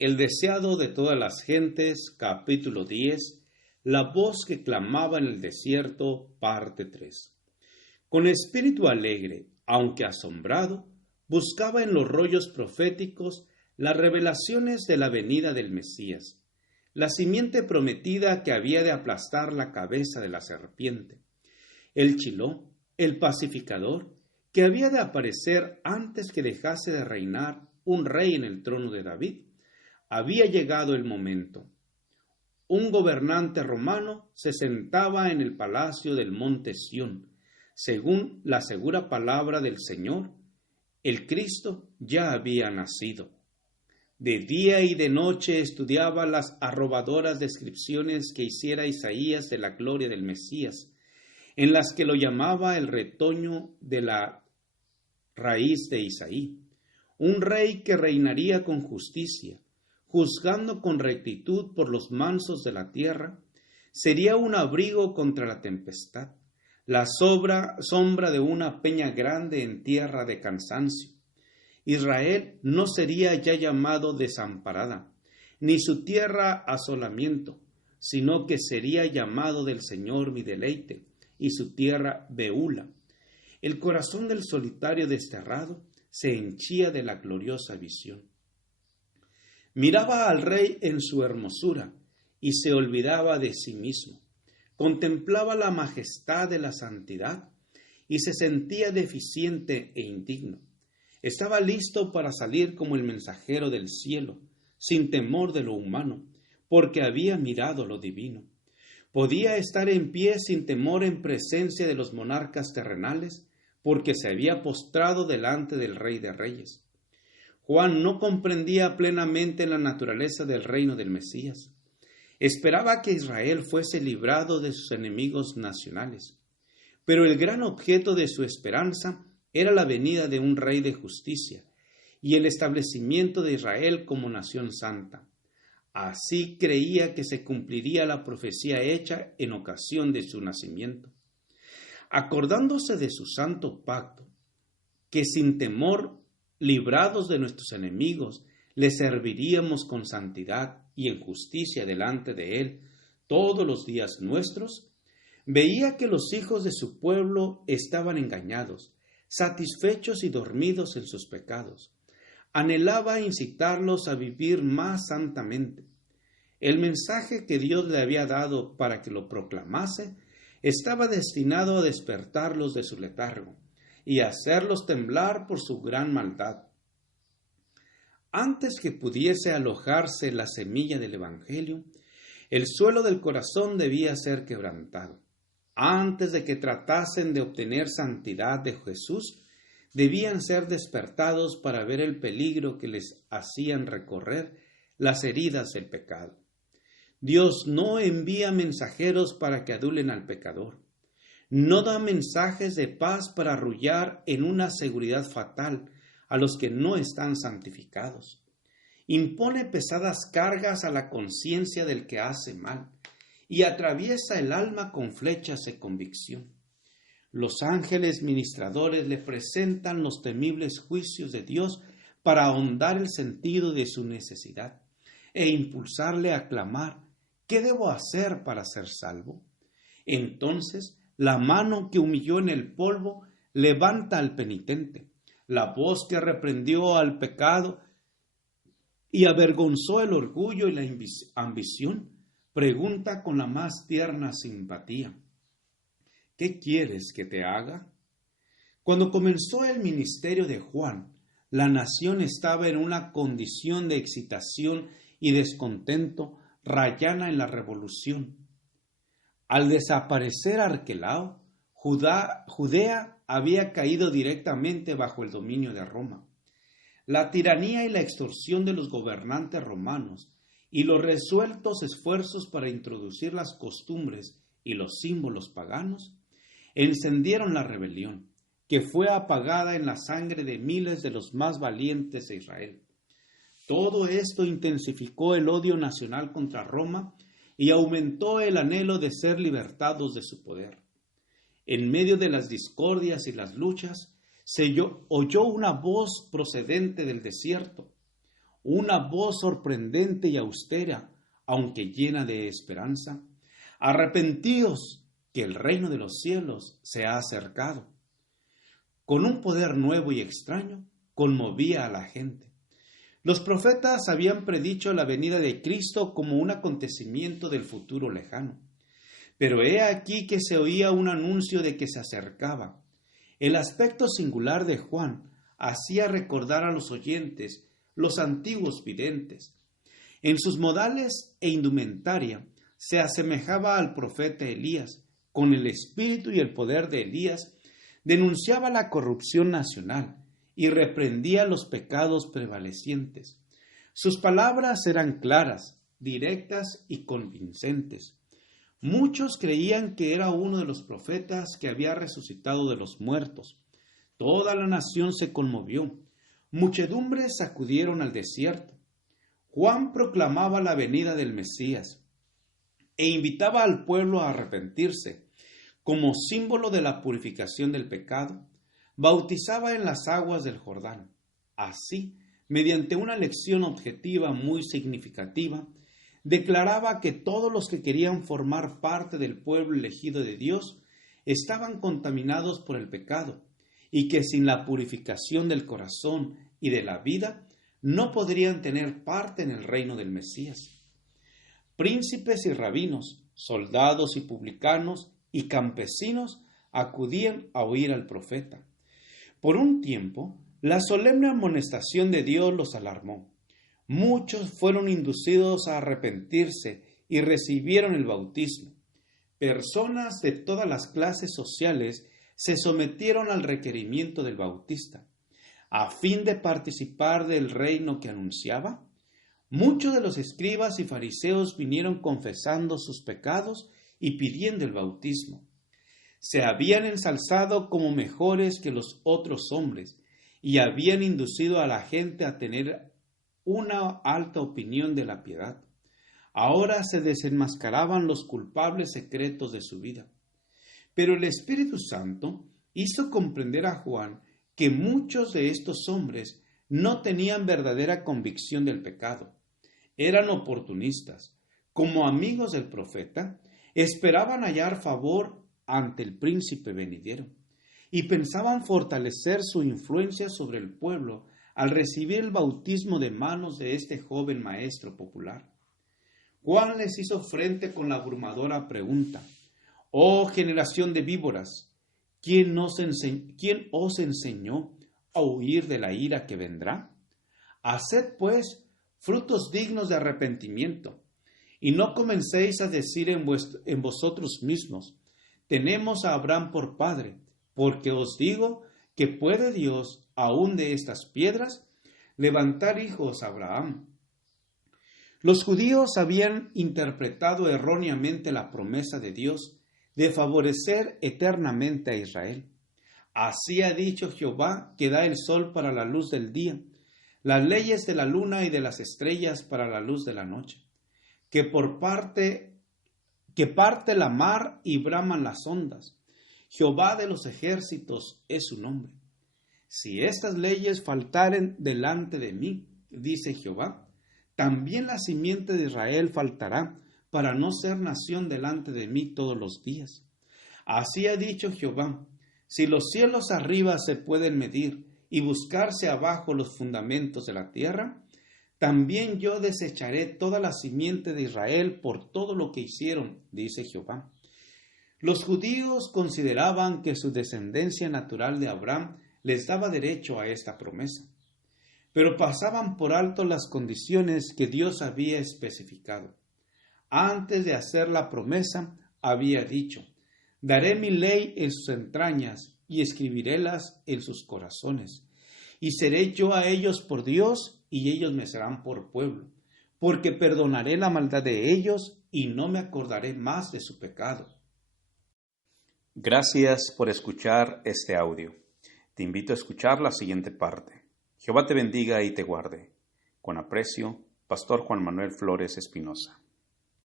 El deseado de todas las gentes, capítulo 10, la voz que clamaba en el desierto, parte 3. Con espíritu alegre, aunque asombrado, buscaba en los rollos proféticos las revelaciones de la venida del Mesías, la simiente prometida que había de aplastar la cabeza de la serpiente, el Chiló, el pacificador, que había de aparecer antes que dejase de reinar un rey en el trono de David. Había llegado el momento. Un gobernante romano se sentaba en el palacio del monte Sión. Según la segura palabra del Señor, el Cristo ya había nacido. De día y de noche estudiaba las arrobadoras descripciones que hiciera Isaías de la gloria del Mesías, en las que lo llamaba el retoño de la raíz de Isaí, un rey que reinaría con justicia, juzgando con rectitud por los mansos de la tierra. Sería un abrigo contra la tempestad, la sombra de una peña grande en tierra de cansancio. Israel no sería ya llamado desamparada, ni su tierra asolamiento, sino que sería llamado del Señor mi deleite, y su tierra Beula. El corazón del solitario desterrado se henchía de la gloriosa visión. Miraba al rey en su hermosura y se olvidaba de sí mismo. Contemplaba la majestad de la santidad y se sentía deficiente e indigno. Estaba listo para salir como el mensajero del cielo, sin temor de lo humano, porque había mirado lo divino. Podía estar en pie sin temor en presencia de los monarcas terrenales, porque se había postrado delante del Rey de Reyes. Juan no comprendía plenamente la naturaleza del reino del Mesías. Esperaba que Israel fuese librado de sus enemigos nacionales, pero el gran objeto de su esperanza era la venida de un rey de justicia y el establecimiento de Israel como nación santa. Así creía que se cumpliría la profecía hecha en ocasión de su nacimiento. Acordándose de su santo pacto, que sin temor, librados de nuestros enemigos, le serviríamos con santidad y en justicia delante de él todos los días nuestros, veía que los hijos de su pueblo estaban engañados, satisfechos y dormidos en sus pecados. Anhelaba incitarlos a vivir más santamente. El mensaje que Dios le había dado para que lo proclamase estaba destinado a despertarlos de su letargo y a hacerlos temblar por su gran maldad. Antes que pudiese alojarse la semilla del Evangelio, el suelo del corazón debía ser quebrantado. Antes de que tratasen de obtener santidad de Jesús, debían ser despertados para ver el peligro que les hacían recorrer las heridas del pecado. Dios no envía mensajeros para que adulen al pecador. No da mensajes de paz para arrullar en una seguridad fatal a los que no están santificados. Impone pesadas cargas a la conciencia del que hace mal y atraviesa el alma con flechas de convicción. Los ángeles ministradores le presentan los temibles juicios de Dios para ahondar el sentido de su necesidad e impulsarle a clamar: ¿qué debo hacer para ser salvo? Entonces, la mano que humilló en el polvo levanta al penitente. La voz que reprendió al pecado y avergonzó el orgullo y la ambición pregunta con la más tierna simpatía: ¿qué quieres que te haga? Cuando comenzó el ministerio de Juan, la nación estaba en una condición de excitación y descontento rayana en la revolución. Al desaparecer Arquelao, Judea había caído directamente bajo el dominio de Roma. La tiranía y la extorsión de los gobernantes romanos y los resueltos esfuerzos para introducir las costumbres y los símbolos paganos encendieron la rebelión, que fue apagada en la sangre de miles de los más valientes de Israel. Todo esto intensificó el odio nacional contra Roma y aumentó el anhelo de ser libertados de su poder. En medio de las discordias y las luchas, oyó una voz procedente del desierto: una voz sorprendente y austera, aunque llena de esperanza: arrepentíos, que el reino de los cielos se ha acercado. Con un poder nuevo y extraño, conmovía a la gente. Los profetas habían predicho la venida de Cristo como un acontecimiento del futuro lejano. Pero he aquí que se oía un anuncio de que se acercaba. El aspecto singular de Juan hacía recordar a los oyentes los antiguos videntes. En sus modales e indumentaria se asemejaba al profeta Elías. Con el espíritu y el poder de Elías, denunciaba la corrupción nacional y reprendía los pecados prevalecientes. Sus palabras eran claras, directas y convincentes. Muchos creían que era uno de los profetas que había resucitado de los muertos. Toda la nación se conmovió. Muchedumbres acudieron al desierto. Juan proclamaba la venida del Mesías e invitaba al pueblo a arrepentirse. Como símbolo de la purificación del pecado, bautizaba en las aguas del Jordán. Así, mediante una lección objetiva muy significativa, declaraba que todos los que querían formar parte del pueblo elegido de Dios estaban contaminados por el pecado y que sin la purificación del corazón y de la vida no podrían tener parte en el reino del Mesías. Príncipes y rabinos, soldados y publicanos y campesinos acudían a oír al profeta. Por un tiempo, la solemne amonestación de Dios los alarmó. Muchos fueron inducidos a arrepentirse y recibieron el bautismo. Personas de todas las clases sociales se sometieron al requerimiento del Bautista. A fin de participar del reino que anunciaba, muchos de los escribas y fariseos vinieron confesando sus pecados y pidiendo el bautismo. Se habían ensalzado como mejores que los otros hombres y habían inducido a la gente a tener una alta opinión de la piedad. Ahora se desenmascaraban los culpables secretos de su vida. Pero el Espíritu Santo hizo comprender a Juan que muchos de estos hombres no tenían verdadera convicción del pecado. Eran oportunistas. Como amigos del profeta, esperaban hallar favor ante el príncipe venidero y pensaban fortalecer su influencia sobre el pueblo al recibir el bautismo de manos de este joven maestro popular. Juan les hizo frente con la abrumadora pregunta: «Oh generación de víboras, ¿quién os enseñó a huir de la ira que vendrá? Haced, pues, frutos dignos de arrepentimiento, y no comencéis a decir en vosotros mismos: tenemos a Abraham por padre, porque os digo que puede Dios, aún de estas piedras, levantar hijos a Abraham». Los judíos habían interpretado erróneamente la promesa de Dios de favorecer eternamente a Israel. Así ha dicho Jehová, que da el sol para la luz del día, las leyes de la luna y de las estrellas para la luz de la noche, que parte la mar y braman las ondas. Jehová de los ejércitos es su nombre. Si estas leyes faltaren delante de mí, dice Jehová, también la simiente de Israel faltará para no ser nación delante de mí todos los días. Así ha dicho Jehová, si los cielos arriba se pueden medir y buscarse abajo los fundamentos de la tierra, también yo desecharé toda la simiente de Israel por todo lo que hicieron, dice Jehová. Los judíos consideraban que su descendencia natural de Abraham les daba derecho a esta promesa, pero pasaban por alto las condiciones que Dios había especificado. Antes de hacer la promesa, había dicho: «Daré mi ley en sus entrañas y escribirélas en sus corazones. Y seré yo a ellos por Dios, y ellos me serán por pueblo, porque perdonaré la maldad de ellos y no me acordaré más de su pecado». Gracias por escuchar este audio. Te invito a escuchar la siguiente parte. Jehová te bendiga y te guarde. Con aprecio, Pastor Juan Manuel Flores Espinosa.